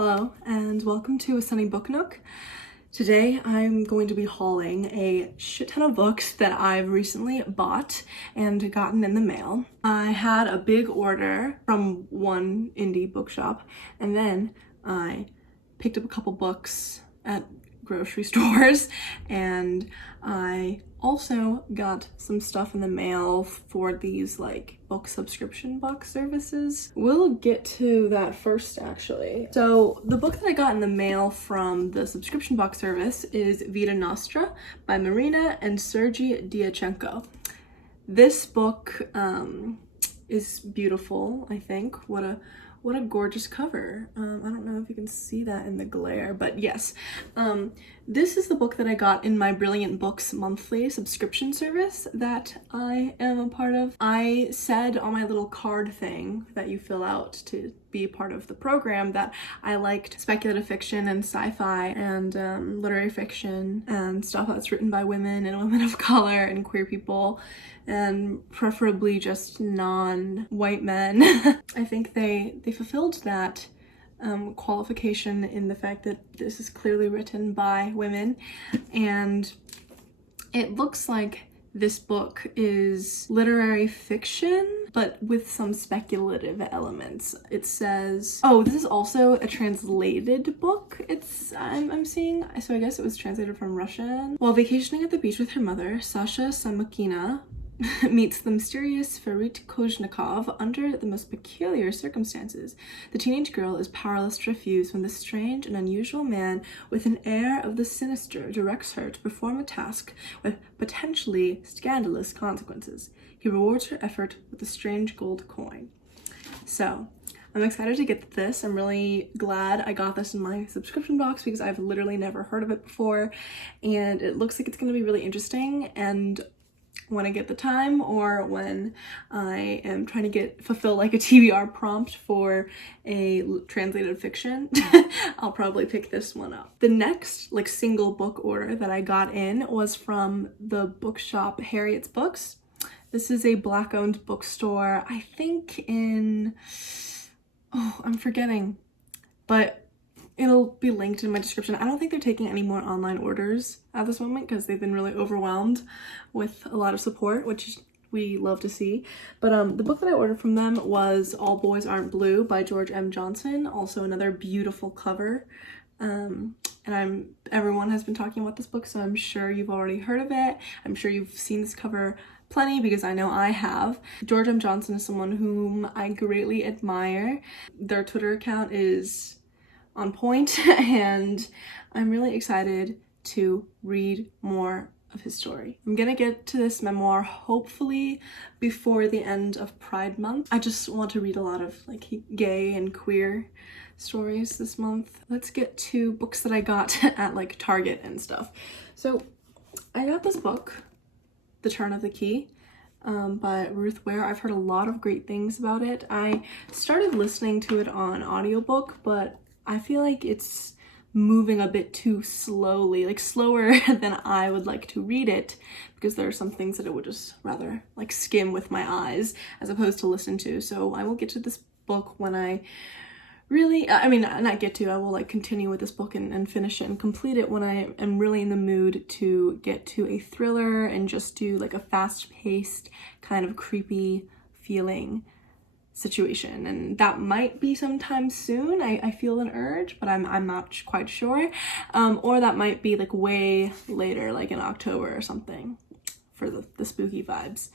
Hello and welcome to a sunny book nook. Today I'm going to be hauling a shit ton of books that I've recently bought and gotten in the mail. I had a big order from one indie bookshop and then I picked up a couple books at grocery stores, and I also got some stuff in the mail for these like book subscription box services. We'll get to that first actually. So the book that I got in the mail from the subscription box service is Vita Nostra by Marina and Sergei Diachenko. This book is beautiful, I think. What a gorgeous cover. I don't know if you can see that in the glare, but yes. This is the book that I got in my Brilliant Books monthly subscription service that I am a part of. I said on my little card thing that you fill out to be a part of the program that I liked speculative fiction and sci-fi and literary fiction and stuff that's written by women and women of color and queer people, and preferably just non-white men. I think they fulfilled that qualification in the fact that this is clearly written by women, and it looks like this book is literary fiction but with some speculative elements. It says, oh, this is also a translated book. I'm seeing, so I guess it was translated from Russian. While vacationing at the beach with her mother, Sasha Samakina meets the mysterious Ferit Kozhnikov under the most peculiar circumstances. The teenage girl is powerless to refuse when this strange and unusual man with an air of the sinister directs her to perform a task with potentially scandalous consequences. He rewards her effort with a strange gold coin. So, I'm excited to get this. I'm really glad I got this in my subscription box because I've literally never heard of it before, and it looks like it's going to be really interesting. And when I get the time, or when I am trying to fulfill like a TBR prompt for a translated fiction, I'll probably pick this one up. The next like single book order that I got in was from the bookshop Harriets Books. This is a Black-owned bookstore, I think in, oh, I'm forgetting, but it'll be linked in my description. I don't think they're taking any more online orders at this moment because they've been really overwhelmed with a lot of support, which we love to see. But the book that I ordered from them was All Boys Aren't Blue by George M. Johnson. Also another beautiful cover. And everyone has been talking about this book, so I'm sure you've already heard of it. I'm sure you've seen this cover plenty because I know I have. George M. Johnson is someone whom I greatly admire. Their Twitter account is on point, and I'm really excited to read more of his story. I'm gonna get to this memoir hopefully before the end of Pride Month. I just want to read a lot of like gay and queer stories this month. Let's get to books that I got at like Target and stuff. So I got this book, The Turn of the Key, by Ruth Ware. I've heard a lot of great things about it. I started listening to it on audiobook, but I feel like it's moving a bit too slowly, like slower than I would like to read it, because there are some things that it would just rather like skim with my eyes as opposed to listen to. So I will get to this book when I really, I will like continue with this book and finish it and complete it when I am really in the mood to get to a thriller and just do like a fast-paced kind of creepy feeling situation, and that might be sometime soon. I feel an urge, but I'm not quite sure. Or that might be like way later, like in October or something, for the spooky vibes.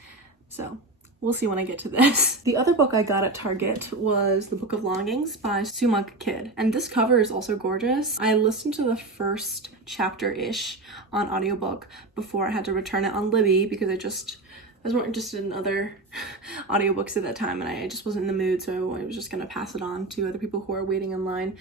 So we'll see when I get to this. The other book I got at Target was The Book of Longings by Sumuk Kid, and this cover is also gorgeous. I listened to the first chapter-ish on audiobook before I had to return it on Libby because I was more interested in other audiobooks at that time, and I just wasn't in the mood, so I was just gonna pass it on to other people who are waiting in line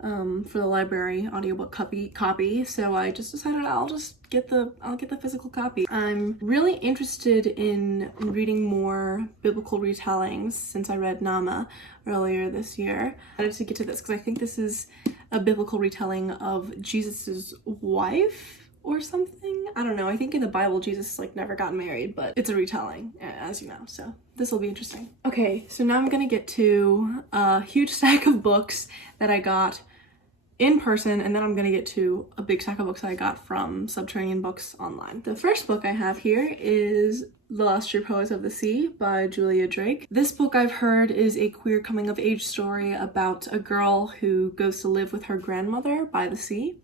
for the library audiobook copy. So I just decided I'll get the physical copy. I'm really interested in reading more biblical retellings since I read Nama earlier this year. I wanted to get to this because I think this is a biblical retelling of Jesus's wife or something. I don't know. I think in the Bible, Jesus like never got married, but it's a retelling, as you know, so this will be interesting. Okay, so now I'm gonna get to a huge stack of books that I got in person, and then I'm gonna get to a big stack of books I got from Subterranean Books online. The first book I have here is The Last True Poets of the Sea by Julia Drake. This book I've heard is a queer coming of age story about a girl who goes to live with her grandmother by the sea.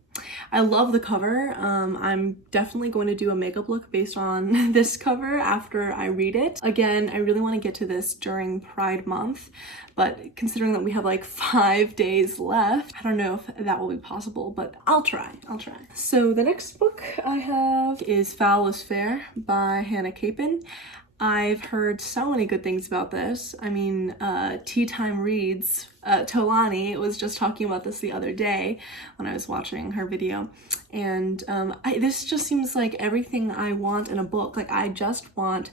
I love the cover. I'm definitely going to do a makeup look based on this cover after I read it. Again, I really want to get to this during Pride Month, but considering that we have like 5 days left, I don't know if that will be possible, but I'll try. So the next book I have is Phalus Fair by Hannah Capin. I've heard so many good things about this. I mean, Tea Time Reads, Tolani was just talking about this the other day when I was watching her video. And this just seems like everything I want in a book. Like, I just want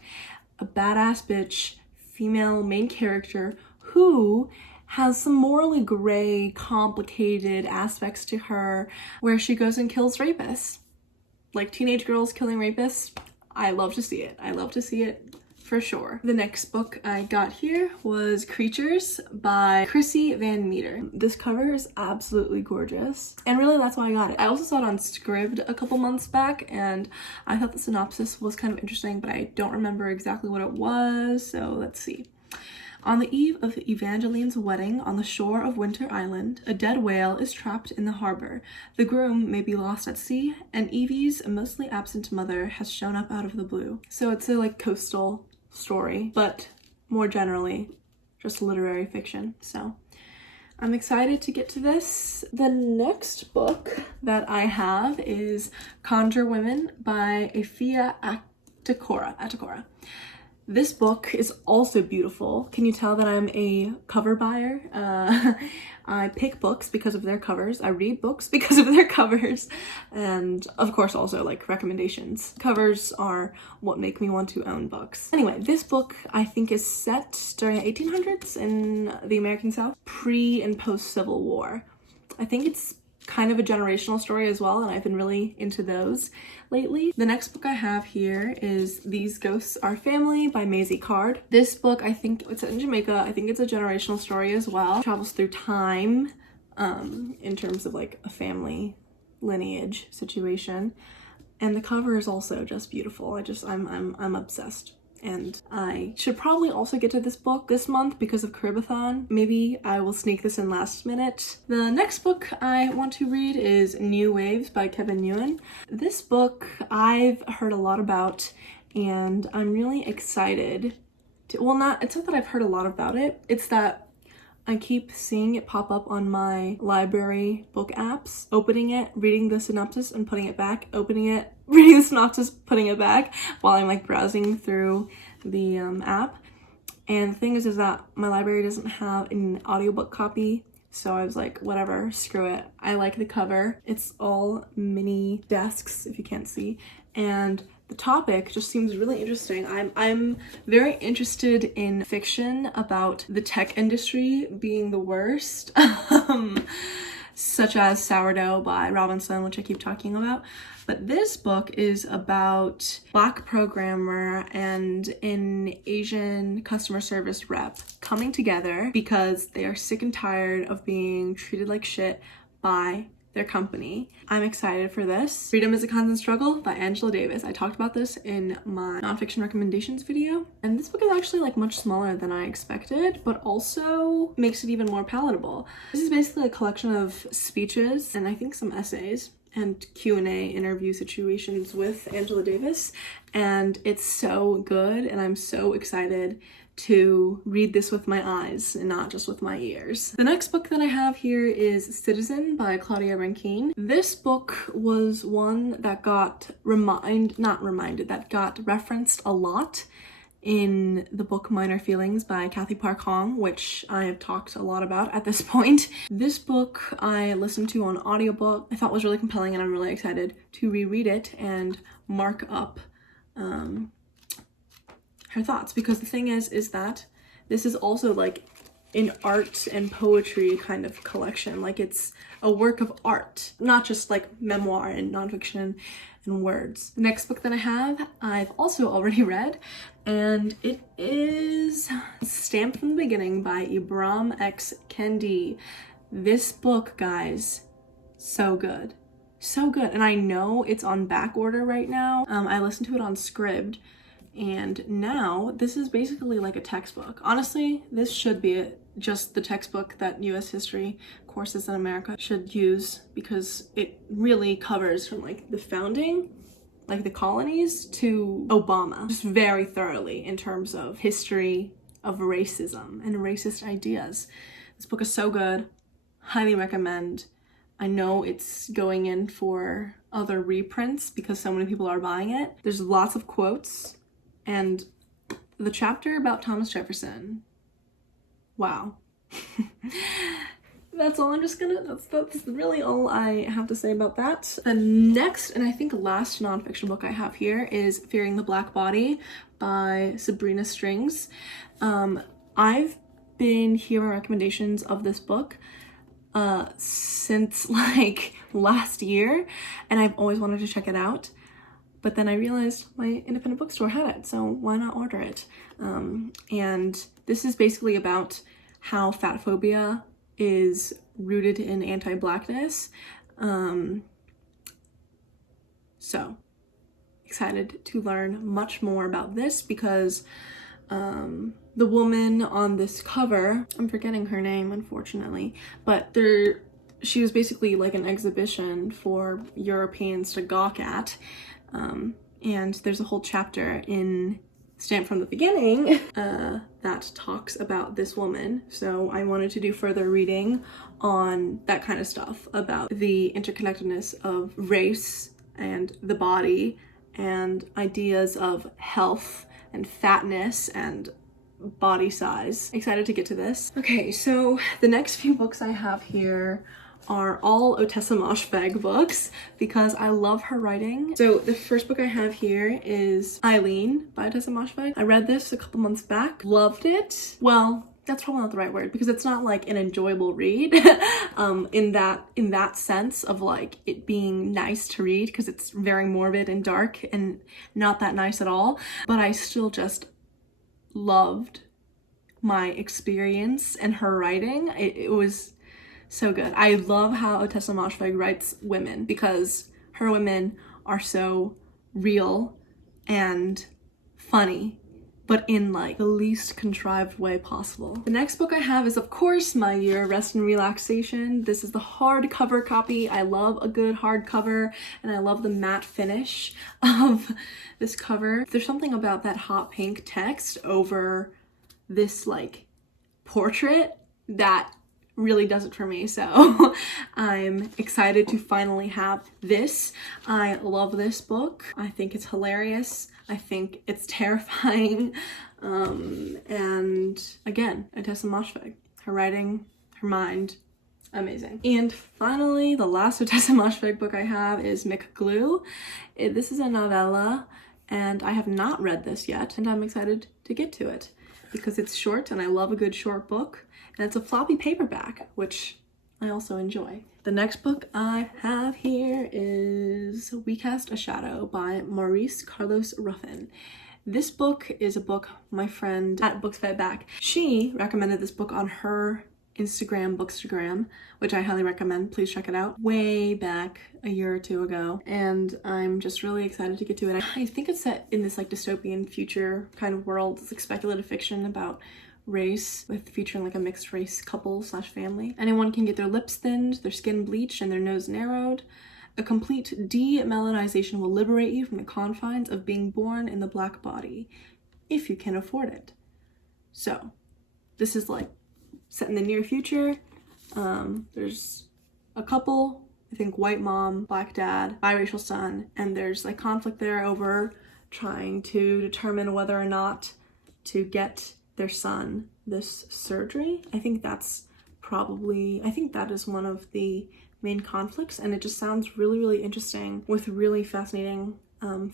a badass bitch, female main character who has some morally gray, complicated aspects to her where she goes and kills rapists. Like teenage girls killing rapists. I love to see it. I love to see it for sure. The next book I got here was Creatures by Chrissy Van Meter. This cover is absolutely gorgeous, and really that's why I got it. I also saw it on Scribd a couple months back, and I thought the synopsis was kind of interesting, but I don't remember exactly what it was, so let's see. On the eve of Evangeline's wedding on the shore of Winter Island, a dead whale is trapped in the harbor. The groom may be lost at sea, and Evie's mostly absent mother has shown up out of the blue. So it's a like coastal story, but more generally, just literary fiction. So I'm excited to get to this. The next book that I have is Conjur Women by Afia Atakora. This book is also beautiful. Can you tell that I'm a cover buyer? I pick books because of their covers. I read books because of their covers. And of course also like recommendations. Covers are what make me want to own books. Anyway, this book I think is set during the 1800s in the American South, pre and post Civil War. I think it's kind of a generational story as well, and I've been really into those lately. The next book I have here is These Ghosts Are Family by Maisie Card. This book, I think it's set in Jamaica. I think it's a generational story as well. It travels through time in terms of like a family lineage situation, and the cover is also just beautiful. I'm obsessed. And I should probably also get to this book this month because of Caribathon. Maybe I will sneak this in last minute. The next book I want to read is New Waves by Kevin Nguyen. This book I've heard a lot about, and I'm really excited to, it's not that I've heard a lot about it, it's that I keep seeing it pop up on my library book apps, opening it, reading the synopsis and putting it back, opening it, reading the synopsis, putting it back while I'm like browsing through the app. And the thing is that my library doesn't have an audiobook copy, so I was like, whatever, screw it. I like the cover. It's all mini desks, if you can't see, and the topic just seems really interesting. I'm very interested in fiction about the tech industry being the worst, such as Sourdough by Robinson, which I keep talking about. But this book is about Black programmer and an Asian customer service rep coming together because they are sick and tired of being treated like shit by their company. I'm excited for this. Freedom is a Constant Struggle by Angela Davis. I talked about this in my nonfiction recommendations video. And this book is actually like much smaller than I expected, but also makes it even more palatable. This is basically a collection of speeches and I think some essays and Q&A interview situations with Angela Davis. And it's so good and I'm so excited to read this with my eyes and not just with my ears. The next book that I have here is Citizen by Claudia Rankine. This book was one that got referenced a lot in the book Minor Feelings by Kathy Park Hong, which I have talked a lot about at this point. This book I listened to on audiobook. I thought was really compelling and I'm really excited to reread it and mark up her thoughts, because the thing is that this is also like an art and poetry kind of collection. Like it's a work of art, not just like memoir and nonfiction and words. The next book that I have, I've also already read, and it is Stamped from the Beginning by Ibram X. Kendi. This book, guys, So good. So good. And I know it's on back order right now. I listened to it on Scribd, and now this is basically like a textbook. Honestly, this should be just the textbook that US history courses in America should use, because it really covers from like the founding, like the colonies, to Obama, just very thoroughly in terms of history of racism and racist ideas. This book is so good. Highly recommend. I know it's going in for other reprints because so many people are buying it. There's lots of quotes, and the chapter about Thomas Jefferson, wow. That's all that's really all I have to say about that. The next, and I think last nonfiction book I have here is Fearing the Black Body by Sabrina Strings. I've been hearing recommendations of this book since like last year, and I've always wanted to check it out, but then I realized my independent bookstore had it, so why not order it? And this is basically about how fat phobia is rooted in anti-blackness. So excited to learn much more about this, because the woman on this cover, I'm forgetting her name unfortunately, but she was basically like an exhibition for Europeans to gawk at, and there's a whole chapter in Stamped from the Beginning that talks about this woman. So I wanted to do further reading on that kind of stuff, about the interconnectedness of race and the body and ideas of health and fatness and body size. Excited to get to this. Okay, so the next few books I have here are all Ottessa Moshfegh books because I love her writing. So the first book I have here is Eileen by Ottessa Moshfegh. I read this a couple months back, loved it. Well, that's probably not the right word, because it's not like an enjoyable read in that sense of like it being nice to read, because it's very morbid and dark and not that nice at all, but I still just loved my experience and her writing. It was so good. I love how Ottessa Moshfegh writes women, because her women are so real and funny, but in like the least contrived way possible. The next book I have is, of course, my year, Rest and Relaxation. This is the hardcover copy. I love a good hardcover, and I love the matte finish of this cover. There's something about that hot pink text over this like portrait that really does it for me, so I'm excited to finally have this. I love this book. I think it's hilarious. I think it's terrifying. And again, Ottessa Moshfegh, her writing, her mind, amazing. And finally, the last Ottessa Moshfegh book I have is McGlue. This is a novella, and I have not read this yet, and I'm excited to get to it because it's short, and I love a good short book. And it's a floppy paperback, which I also enjoy. The next book I have here is We Cast a Shadow by Maurice Carlos Ruffin. This book is a book my friend at Books Fight Back, she recommended this book on her Instagram, Bookstagram, which I highly recommend. Please check it out. Way back a year or two ago, and I'm just really excited to get to it. I think it's set in this like dystopian future kind of world. It's like speculative fiction about race, with featuring like a mixed race couple slash family. Anyone can get their lips thinned, their skin bleached, and their nose narrowed. A complete demelanization will liberate you from the confines of being born in the black body, if you can afford it. So this is like set in the near future. There's a couple, I think white mom, black dad, biracial son, and there's like conflict there over trying to determine whether or not to get their son this surgery. I think that is one of the main conflicts, and it just sounds really, really interesting with really fascinating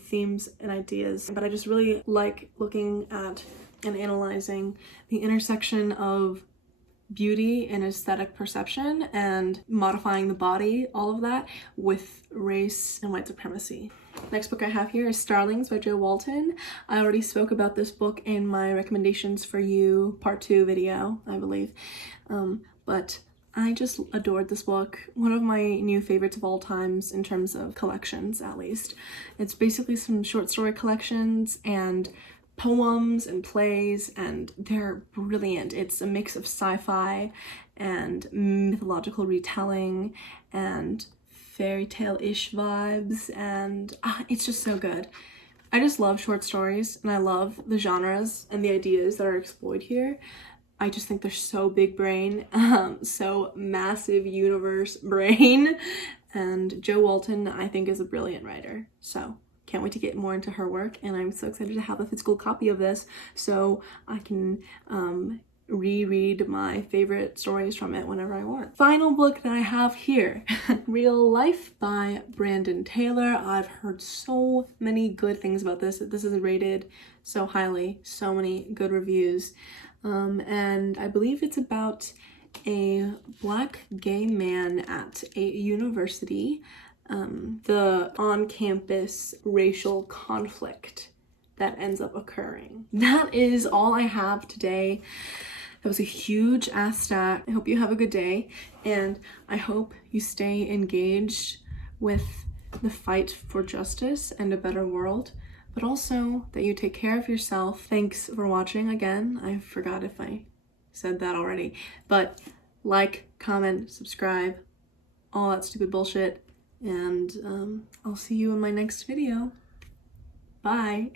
themes and ideas. But I just really like looking at and analyzing the intersection of beauty and aesthetic perception and modifying the body, all of that, with race and white supremacy. Next book I have here is Starlings by Jo Walton. I already spoke about this book in my recommendations for you part 2 video, I believe. But I just adored this book. One of my new favorites of all times in terms of collections, at least. It's basically some short story collections and poems and plays, and they're brilliant. It's a mix of sci-fi and mythological retelling and fairy tale-ish vibes, and it's just so good. I just love short stories, and I love the genres and the ideas that are explored here. I just think they're so big brain, so massive universe brain, and Jo Walton I think is a brilliant writer, so can't wait to get more into her work, and I'm so excited to have a physical copy of this so I can reread my favorite stories from it whenever I want. Final book that I have here, Real Life by Brandon Taylor. I've heard so many good things about this. This is rated so highly, so many good reviews. And I believe it's about a Black gay man at a university, the on-campus racial conflict that ends up occurring. That is all I have today. That was a huge ass stack. I hope you have a good day, and I hope you stay engaged with the fight for justice and a better world, but also that you take care of yourself. Thanks for watching again. I forgot if I said that already, but like, comment, subscribe, all that stupid bullshit, and I'll see you in my next video. Bye.